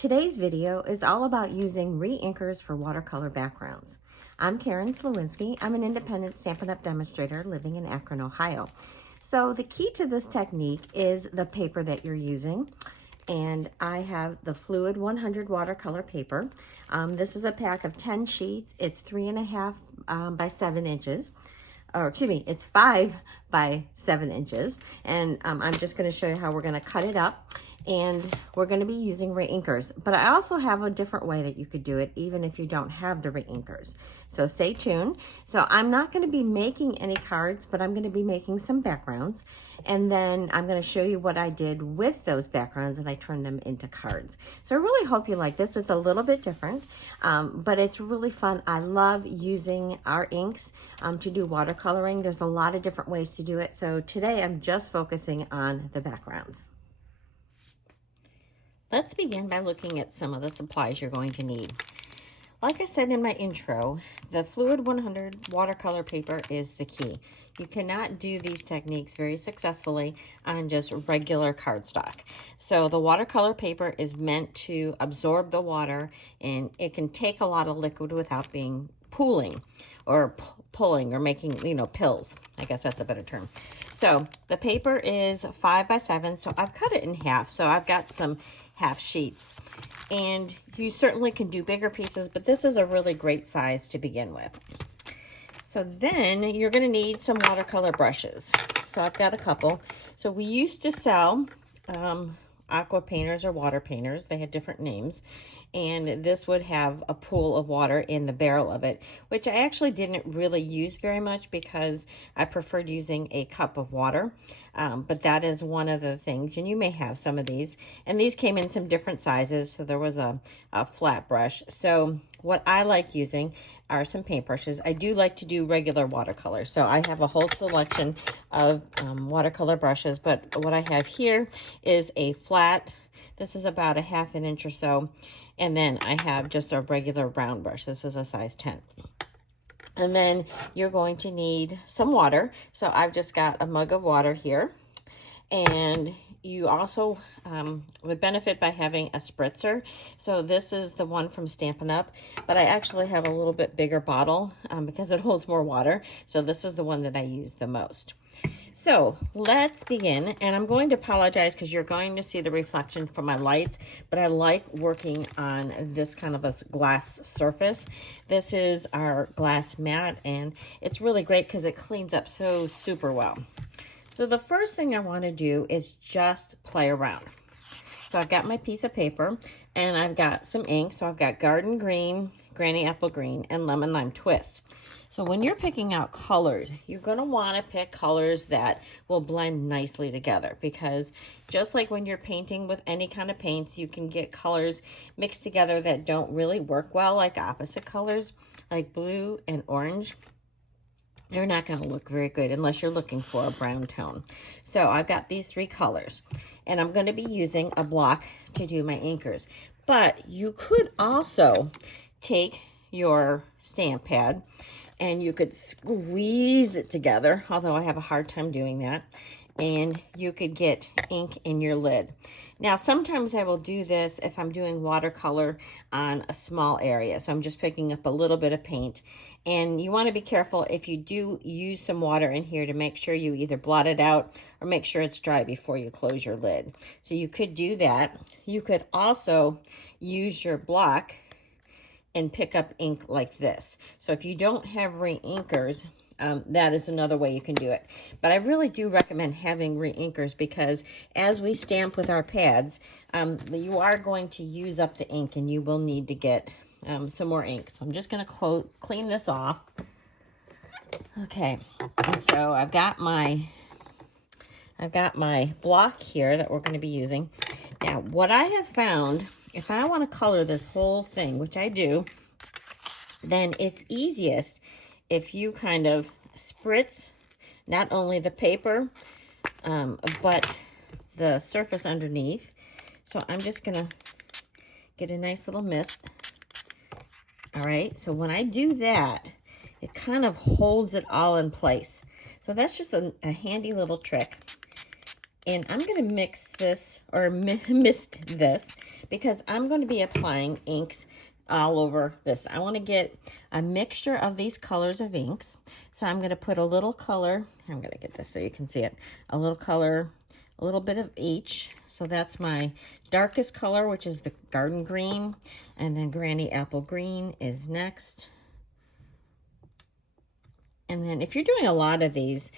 Today's video is all about using re-inkers for watercolor backgrounds. I'm Karen Slawinski. I'm an independent Stampin' Up! Demonstrator living in Akron, Ohio. So the key to this technique is the paper that you're using. And I have the Fluid 100 watercolor paper. This is a pack of 10 sheets. It's 3.5 by 7 inches. Or excuse me, it's 5 by 7 inches. And I'm just going to show you how we're going to cut it up. And we're going to be using re-inkers. But I also have a different way that you could do it even if you don't have the re-inkers. So stay tuned. So I'm not going to be making any cards, but I'm going to be making some backgrounds. And then I'm going to show you what I did with those backgrounds, and I turned them into cards. So I really hope you like this. It's a little bit different, but it's really fun. I love using our inks to do watercoloring. There's a lot of different ways to do it. So today I'm just focusing on the backgrounds. Let's begin by looking at some of the supplies you're going to need. Like I said in my intro, the Fluid 100 watercolor paper is the key. You cannot do these techniques very successfully on just regular cardstock. So the watercolor paper is meant to absorb the water, and it can take a lot of liquid without being pooling or pulling or making, pills. I guess that's a better term. So the paper is 5 by 7, so I've cut it in half. So I've got some half sheets, and you certainly can do bigger pieces, but this is a really great size to begin with. So then you're going to need some watercolor brushes. So I've got a couple. So we used to sell aqua painters or water painters. They had different names. And this would have a pool of water in the barrel of it, which I actually didn't really use very much because I preferred using a cup of water. But that is one of the things, and you may have some of these. And these came in some different sizes, so there was a flat brush. So what I like using are some paintbrushes. I do like to do regular watercolor, so I have a whole selection of watercolor brushes, but what I have here is a flat. This is about a 1/2 inch or so. And then I have just a regular round brush. This is a size 10. And then you're going to need some water. So I've just got a mug of water here. And you also would benefit by having a spritzer. So this is the one from Stampin' Up! But I actually have a little bit bigger bottle because it holds more water. So this is the one that I use the most. So let's begin, and I'm going to apologize because you're going to see the reflection from my lights, but I like working on this kind of a glass surface. This is our glass mat, and it's really great because it cleans up so super well. So the first thing I want to do is just play around. So I've got my piece of paper, and I've got some ink. So I've got Garden Green, Granny Apple Green, and Lemon Lime Twist. So when you're picking out colors, you're going to want to pick colors that will blend nicely together, because just like when you're painting with any kind of paints, you can get colors mixed together that don't really work well, like opposite colors, like blue and orange. They're not going to look very good unless you're looking for a brown tone. So I've got these 3 colors, and I'm going to be using a block to do my inkers. But you could also take your stamp pad and you could squeeze it together, although I have a hard time doing that, and you could get ink in your lid. Now, sometimes I will do this if I'm doing watercolor on a small area. So I'm just picking up a little bit of paint. And you want to be careful if you do use some water in here to make sure you either blot it out or make sure it's dry before you close your lid. So you could do that. You could also use your block and pick up ink like this. So if you don't have re-inkers, that is another way you can do it. But I really do recommend having re-inkers because as we stamp with our pads, you are going to use up the ink, and you will need to get some more ink. So I'm just going to clean this off. Okay, and so I've got my block here that we're going to be using. Now, what I have found, if I want to color this whole thing, which I do, then it's easiest if you kind of spritz not only the paper, but the surface underneath. So I'm just going to get a nice little mist. All right, so when I do that, it kind of holds it all in place. So that's just a handy little trick. And I'm going to mix this, or mist this, because I'm going to be applying inks all over this. I want to get a mixture of these colors of inks. So I'm going to put a little color, I'm going to get this so you can see it, a little color, a little bit of each. So that's my darkest color, which is the garden green, and then Granny Apple Green is next. And then if you're doing a lot of these,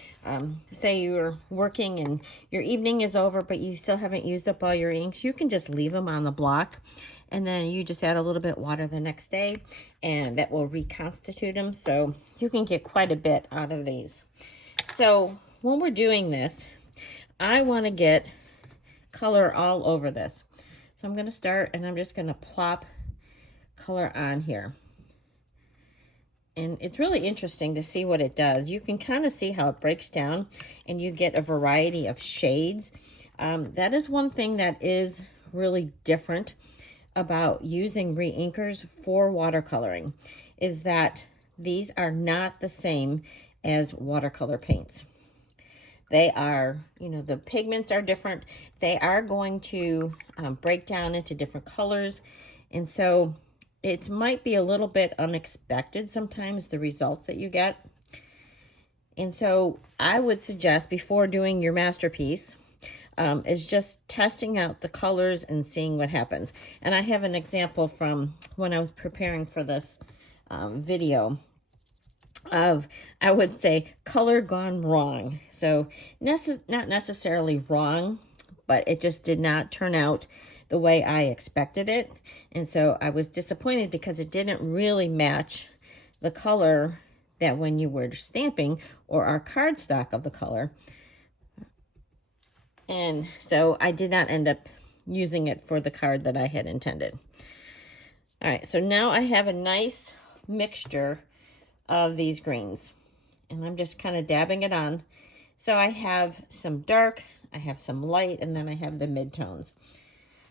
say you're working and your evening is over, but you still haven't used up all your inks, you can just leave them on the block. And then you just add a little bit of water the next day, and that will reconstitute them. So you can get quite a bit out of these. So when we're doing this, I want to get color all over this. So I'm going to start, and I'm just going to plop color on here. And it's really interesting to see what it does. You can kind of see how it breaks down, and you get a variety of shades. That is one thing that is really different about using reinkers for watercoloring, is that these are not the same as watercolor paints. They are, you know, the pigments are different. They are going to break down into different colors. And so it might be a little bit unexpected sometimes, the results that you get. And so I would suggest, before doing your masterpiece, is just testing out the colors and seeing what happens. And I have an example from when I was preparing for this video of, I would say, color gone wrong. So not necessarily wrong, but it just did not turn out the way I expected it. And so I was disappointed because it didn't really match the color that when you were stamping, or our cardstock of the color. And so I did not end up using it for the card that I had intended. All right, so now I have a nice mixture of these greens, and I'm just kind of dabbing it on. So I have some dark, I have some light, and then I have the mid-tones.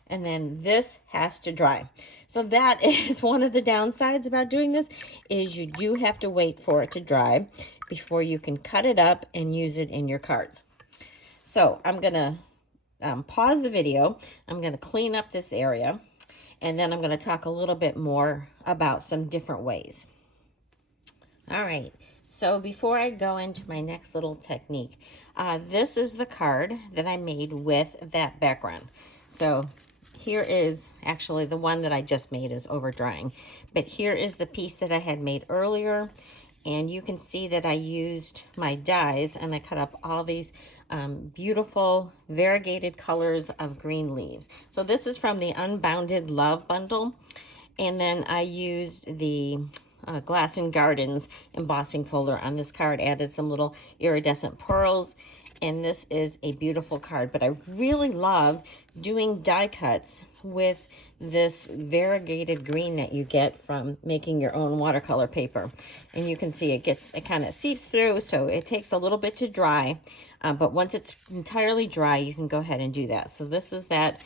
And then this has to dry. So that is one of the downsides about doing this, is you do have to wait for it to dry before you can cut it up and use it in your cards. So I'm gonna pause the video. I'm gonna clean up this area, and then I'm gonna talk a little bit more about some different ways. All right, so before I go into my next little technique, this is the card that I made with that background. So here is actually the one that I just made is over drying, but here is the piece that I had made earlier, and you can see that I used my dies, and I cut up all these beautiful variegated colors of green leaves. So this is from the Unbounded Love bundle, and then I used the Glass and Gardens embossing folder on this card, added some little iridescent pearls, and this is a beautiful card. But I really love doing die cuts with this variegated green that you get from making your own watercolor paper. And you can see it kind of seeps through, so it takes a little bit to dry. But once it's entirely dry, you can go ahead and do that. So this is that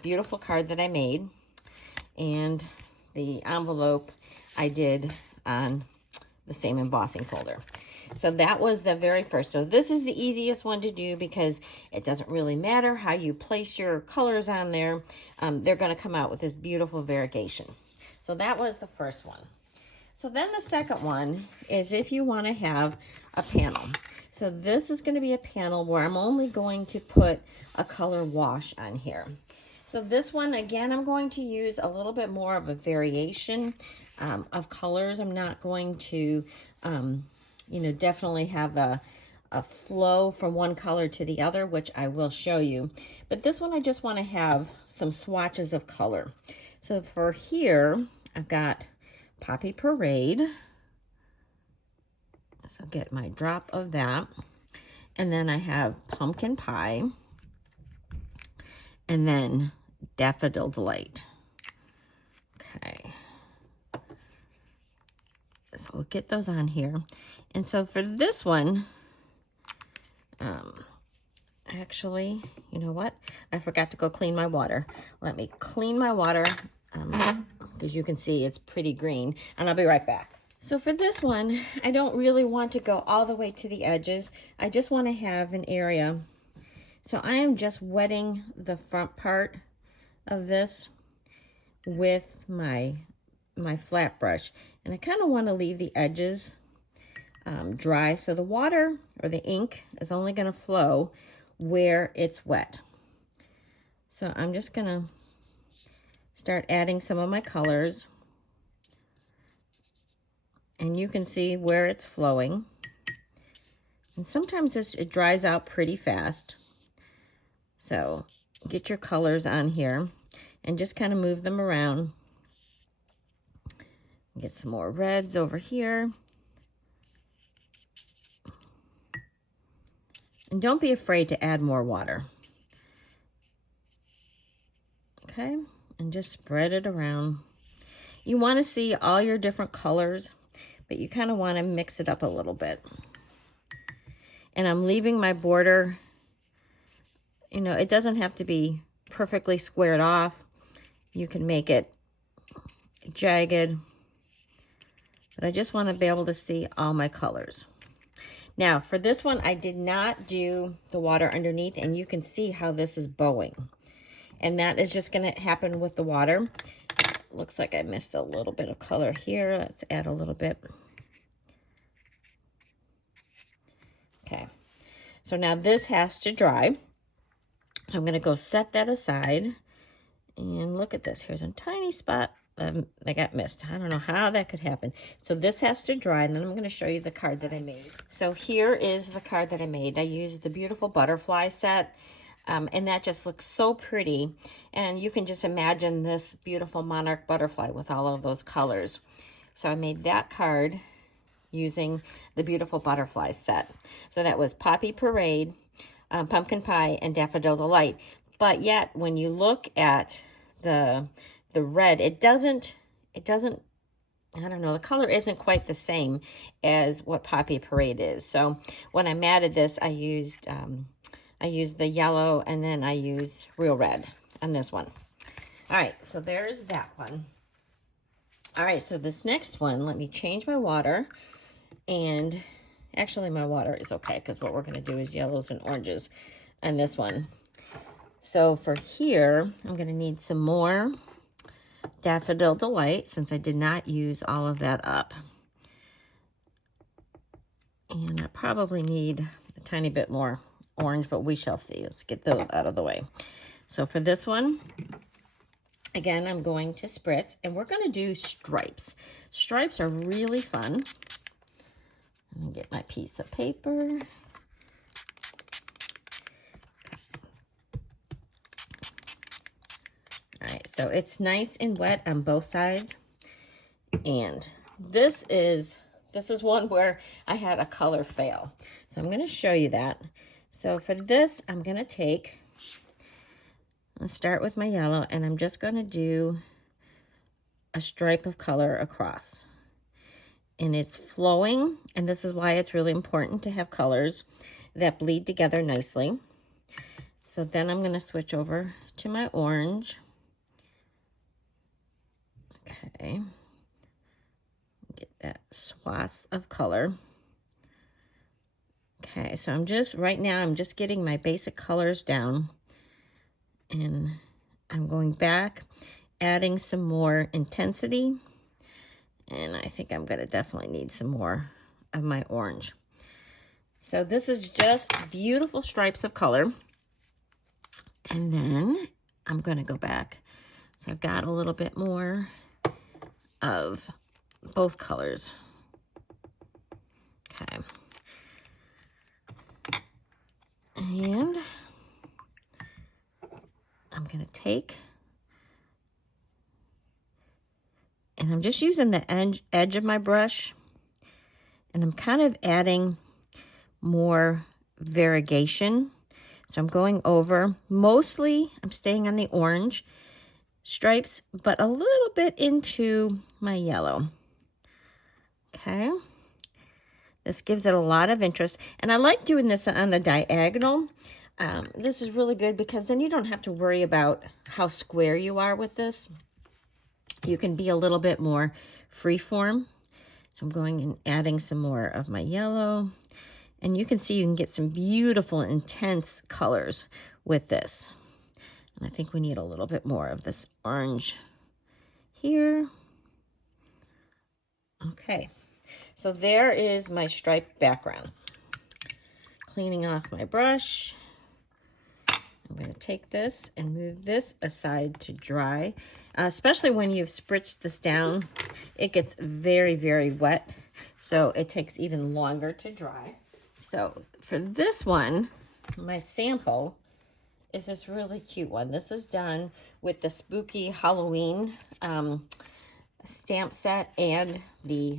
beautiful card that I made. And the envelope I did on the same embossing folder. So that was the very first. So this is the easiest one to do because it doesn't really matter how you place your colors on there. They're going to come out with this beautiful variegation. So that was the first one. So then the second one is if you want to have a panel. So this is going to be a panel where I'm only going to put a color wash on here. So this one, again, I'm going to use a little bit more of a variation of colors. I'm not going to, definitely have a flow from one color to the other, which I will show you. But this one, I just want to have some swatches of color. So for here, I've got Poppy Parade. So get my drop of that. And then I have Pumpkin Pie. And then Daffodil Delight. Okay. So we'll get those on here. And so for this one, actually, you know what? I forgot to go clean my water. Let me clean my water because you can see it's pretty green, and I'll be right back. So for this one, I don't really want to go all the way to the edges. I just want to have an area So I am just wetting the front part of this with my flat brush. And I kind of want to leave the edges dry, so the water or the ink is only going to flow where it's wet. So I'm just going to start adding some of my colors. And you can see where it's flowing. And sometimes it dries out pretty fast. So get your colors on here and just kind of move them around. Get some more reds over here. And don't be afraid to add more water. Okay, and just spread it around. You want to see all your different colors, but you kind of want to mix it up a little bit. And I'm leaving my border, you know, it doesn't have to be perfectly squared off. You can make it jagged, but I just want to be able to see all my colors. Now, for this one, I did not do the water underneath, and you can see how this is bowing. And that is just going to happen with the water. Looks like I missed a little bit of color here. Let's add a little bit. Okay, so now this has to dry. So I'm going to go set that aside. And look at this. Here's a tiny spot that got missed. I don't know how that could happen. So this has to dry, and then I'm going to show you the card that I made. So here is the card that I made. I used the beautiful butterfly set, and that just looks so pretty. And you can just imagine this beautiful monarch butterfly with all of those colors. So I made that card using the beautiful butterfly set. So that was Poppy Parade, Pumpkin Pie, and Daffodil Delight. But yet, when you look at the red, it doesn't, I don't know, the color isn't quite the same as what Poppy Parade is. So when I matted this, I used the yellow, and then I used real red on this one. All right, so there's that one. All right, so this next one, let me change my water. And actually my water is okay, because what we're going to do is yellows and oranges on this one. So for here, I'm going to need some more Daffodil Delight, since I did not use all of that up. And I probably need a tiny bit more orange, but we shall see. Let's get those out of the way. So for this one, again, I'm going to spritz, and we're going to do stripes. Stripes are really fun. Let me get my piece of paper. All right, so it's nice and wet on both sides. And this is one where I had a color fail. So I'm going to show you that. So for this, I'm going to I'll start with my yellow, and I'm just going to do a stripe of color across. And it's flowing, and this is why it's really important to have colors that bleed together nicely. So then I'm going to switch over to my orange. Okay. Get that swath of color. Okay, so right now I'm just getting my basic colors down, and I'm going back, adding some more intensity. And I think I'm going to definitely need some more of my orange. So this is just beautiful stripes of color. And then I'm going to go back. So I've got a little bit more of both colors. Okay. And I'm going to take, and I'm just using the edge of my brush, and I'm kind of adding more variegation. So I'm going over, mostly I'm staying on the orange stripes, but a little bit into my yellow. Okay. This gives it a lot of interest. And I like doing this on the diagonal. This is really good because then you don't have to worry about how square you are with this. You can be a little bit more freeform. So I'm going and adding some more of my yellow. And you can see you can get some beautiful, intense colors with this. And I think we need a little bit more of this orange here. Okay, so there is my striped background. Cleaning off my brush. I'm going to take this and move this aside to dry. Especially when you've spritzed this down, it gets very, very wet. So it takes even longer to dry. So for this one, my sample is this really cute one. This is done with the Spooky Halloween stamp set and the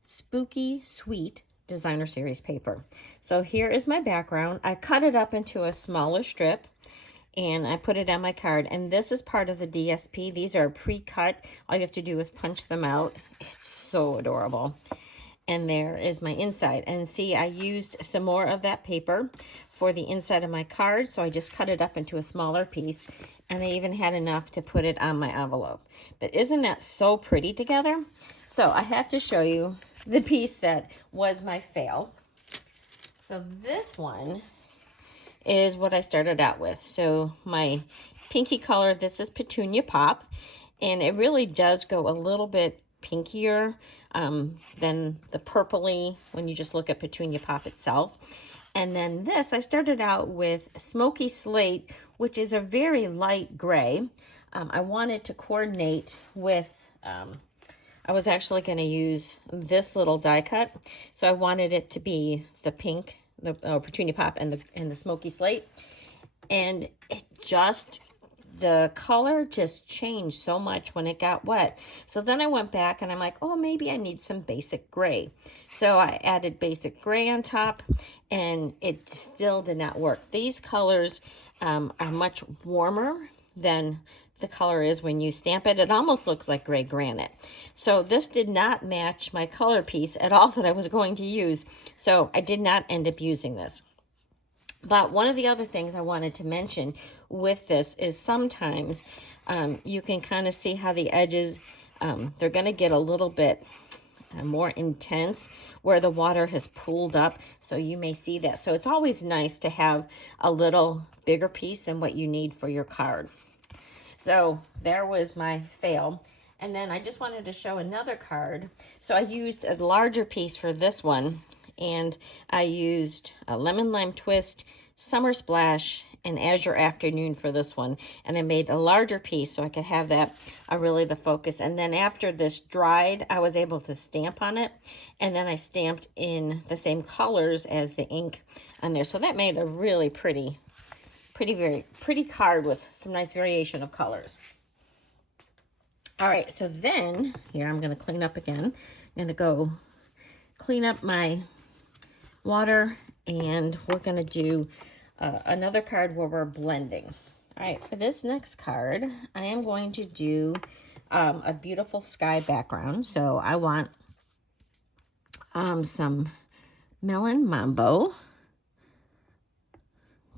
Spooky Sweet Designer Series paper. So here is my background. I cut it up into a smaller strip and I put it on my card. And this is part of the DSP. These are pre-cut. All you have to do is punch them out. It's so adorable. And there is my inside. And see, I used some more of that paper for the inside of my card. So I just cut it up into a smaller piece. And I even had enough to put it on my envelope. But isn't that so pretty together? So I have to show you the piece that was my fail. So this one is what I started out with. So my pinky color, this is Petunia Pop, and it really does go a little bit pinkier than the purpley when you just look at Petunia Pop itself. And then this, I started out with Smoky Slate, which is a very light gray. I wanted to coordinate with, I was actually going to use this little die cut. So I wanted it to be the pink, the Petunia Pop and the Smoky Slate. And it just, the color just changed so much when it got wet. So then I went back and I'm like, oh, maybe I need some basic gray. So I added basic gray on top and it still did not work. These colors are much warmer than the color is when you stamp it. It almost looks like gray granite. So this did not match my color piece at all that I was going to use. So I did not end up using this. But one of the other things I wanted to mention with this is sometimes you can kind of see how the edges, they're going to get a little bit more intense where the water has pooled up. So you may see that. So it's always nice to have a little bigger piece than what you need for your card. So there was my fail. And then I just wanted to show another card. So I used a larger piece for this one. And I used a Lemon Lime Twist, Summer Splash, and Azure Afternoon for this one. And I made a larger piece so I could have that really the focus. And then after this dried, I was able to stamp on it. And then I stamped in the same colors as the ink on there. So that made a really pretty, very pretty card with some nice variation of colors. All right, so then here I'm going to clean up again. I'm going to go clean up my water, and we're going to do another card where we're blending. All right, for this next card, I am going to do a beautiful sky background. So I want some Melon Mambo.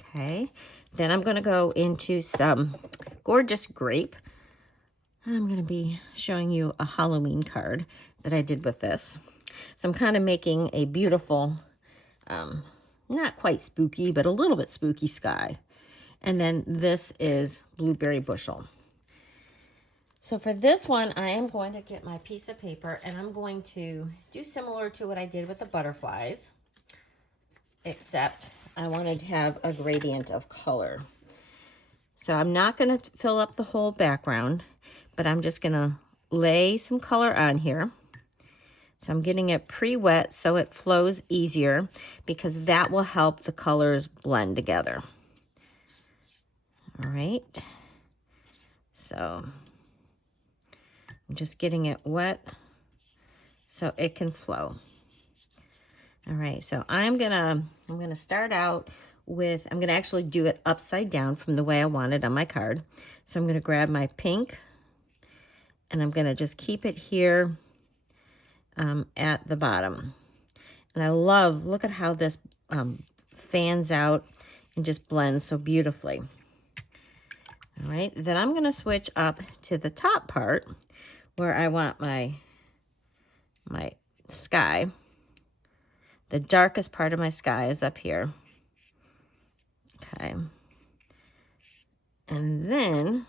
Okay, then I'm going to go into some Gorgeous Grape. I'm going to be showing you a Halloween card that I did with this. So I'm kind of making a beautiful, not quite spooky, but a little bit spooky sky. And then this is Blueberry Bushel. So for this one, I am going to get my piece of paper and I'm going to do similar to what I did with the butterflies, except I wanted to have a gradient of color. So I'm not going to fill up the whole background, but I'm just going to lay some color on here. So I'm getting it pre-wet so it flows easier because that will help the colors blend together. All right. So I'm just getting it wet so it can flow. All right, so I'm gonna start out with, I'm gonna actually do it upside down from the way I want it on my card. So I'm gonna grab my pink and I'm gonna just keep it here at the bottom. And I love, look at how this fans out and just blends so beautifully. All right, then I'm gonna switch up to the top part where I want my sky. The darkest part of my sky is up here. Okay. And then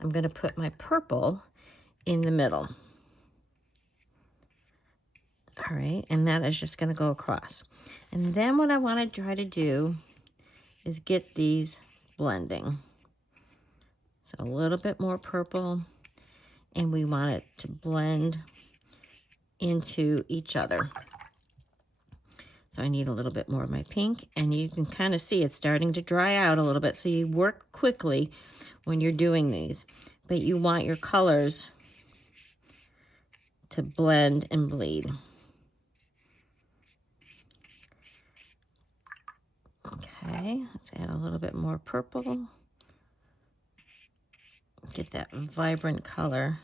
I'm going to put my purple in the middle. All right, and that is just going to go across. And then what I want to try to do is get these blending. So a little bit more purple, and we want it to blend into each other. So I need a little bit more of my pink, and you can kind of see it's starting to dry out a little bit, so you work quickly when you're doing these, but you want your colors to blend and bleed. Okay, let's add a little bit more purple. Get that vibrant color,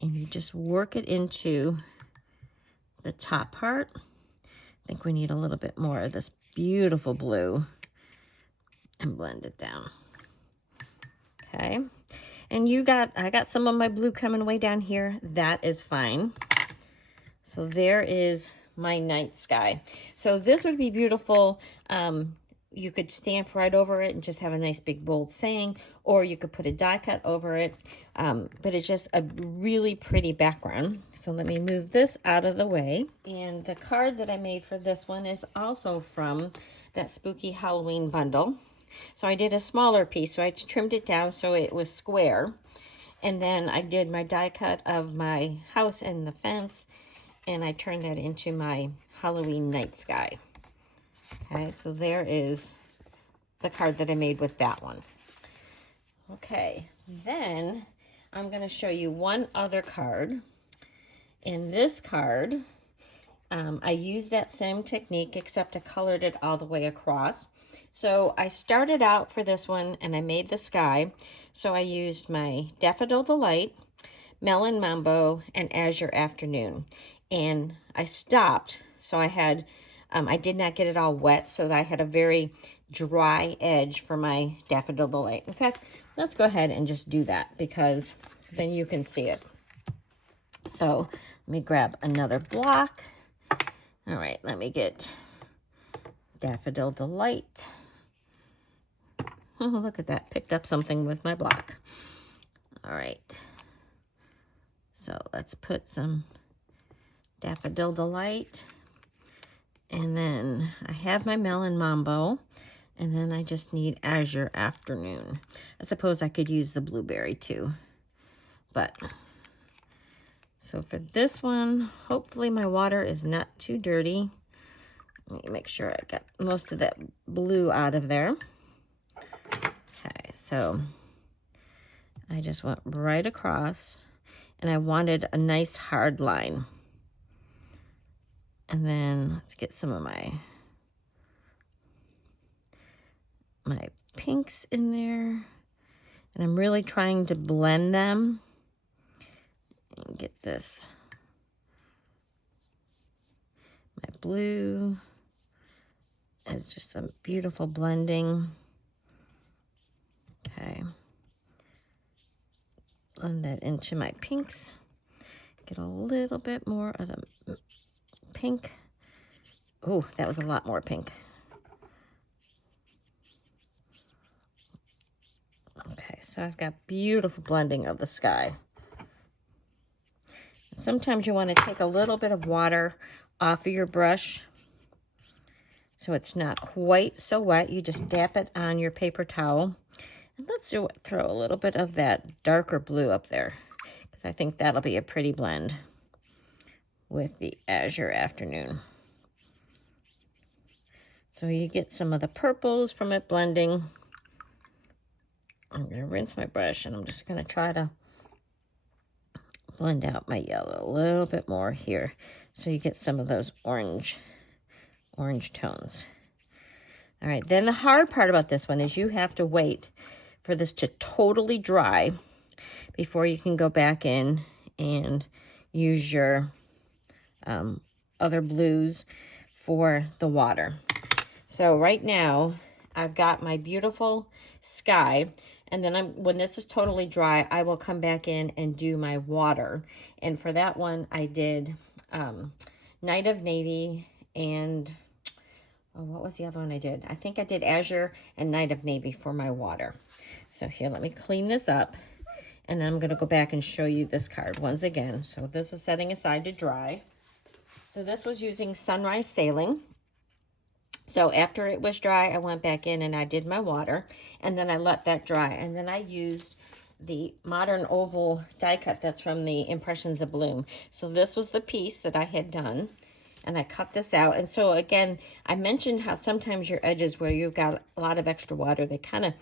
and you just work it into the top part. I think we need a little bit more of this beautiful blue and blend it down. Okay, and I got some of my blue coming way down here. That is fine. So there is my night sky. So this would be beautiful. You could stamp right over it and just have a nice big bold saying, or you could put a die cut over it. But it's just a really pretty background. So let me move this out of the way. And the card that I made for this one is also from that Spooky Halloween bundle. So I did a smaller piece, so I trimmed it down so it was square. And then I did my die cut of my house and the fence, and I turned that into my Halloween night sky. Okay, so there is the card that I made with that one. Okay, then I'm going to show you one other card. In this card, I used that same technique, except I colored it all the way across. So I started out for this one, and I made the sky. So I used my Daffodil Delight, Melon Mambo, and Azure Afternoon. And I stopped, so I had... I did not get it all wet, so that I had a very dry edge for my Daffodil Delight. In fact, let's go ahead and just do that, because then you can see it. So let me grab another block. All right, let me get Daffodil Delight. Oh, look at that. Picked up something with my block. All right. So let's put some Daffodil Delight. And then I have my Melon Mambo, and then I just need Azure Afternoon. I suppose I could use the blueberry too, but so for this one, hopefully my water is not too dirty. Let me make sure I got most of that blue out of there. Okay, so I just went right across, and I wanted a nice hard line. And then let's get some of my pinks in there. And I'm really trying to blend them. And get this, my blue. It's just some beautiful blending. Okay. Blend that into my pinks. Get a little bit more of the pink. Oh, that was a lot more pink. Okay, so I've got beautiful blending of the sky. Sometimes you want to take a little bit of water off of your brush so it's not quite so wet. You just dab it on your paper towel. And let's throw a little bit of that darker blue up there, because I think that'll be a pretty blend with the Azure Afternoon. So you get some of the purples from it blending. I'm going to rinse my brush, and I'm just going to try to blend out my yellow a little bit more here, so you get some of those orange tones. All right, then the hard part about this one is you have to wait for this to totally dry before you can go back in and use your other blues for the water. So right now I've got my beautiful sky, and then when this is totally dry, I will come back in and do my water. And for that one, I did Night of Navy and oh, what was the other one I did? I think I did Azure and Night of Navy for my water. So here, let me clean this up. And I'm going to go back and show you this card once again. So this is setting aside to dry. So this was using Sunrise Sailing. So after it was dry, I went back in and I did my water. And then I let that dry. And then I used the Modern Oval die cut that's from the Impressions of Bloom. So this was the piece that I had done. And I cut this out. And so again, I mentioned how sometimes your edges where you've got a lot of extra water, they kind of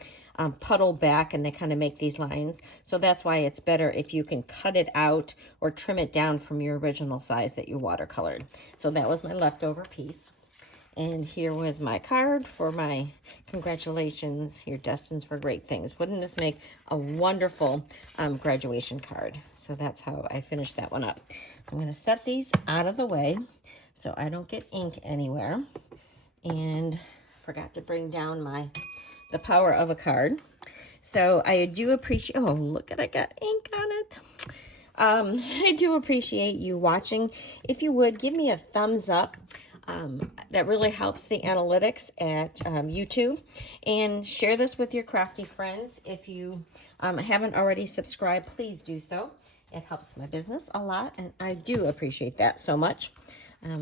puddle back and they kind of make these lines. So that's why it's better if you can cut it out or trim it down from your original size that you watercolored. So that was my leftover piece. And here was my card for my congratulations, you're destined for great things. Wouldn't this make a wonderful graduation card? So that's how I finished that one up. I'm going to set these out of the way so I don't get ink anywhere. And forgot to bring down the power of a card. So I do appreciate, oh, look at, I got ink on it. I do appreciate you watching. If you would, give me a thumbs up. That really helps the analytics at YouTube. And share this with your crafty friends. If you haven't already subscribed, please do so. It helps my business a lot, and I do appreciate that so much.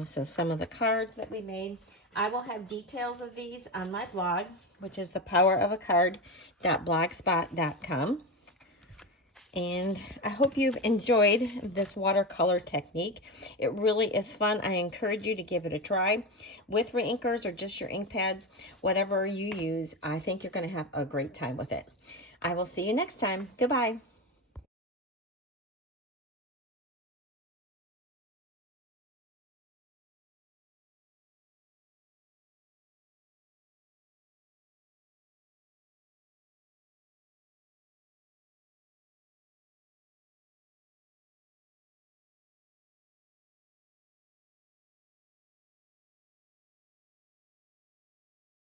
So some of the cards that we made. I will have details of these on my blog, which is thepowerofacard.blogspot.com. And I hope you've enjoyed this watercolor technique. It really is fun. I encourage you to give it a try with reinkers or just your ink pads, whatever you use. I think you're going to have a great time with it. I will see you next time. Goodbye.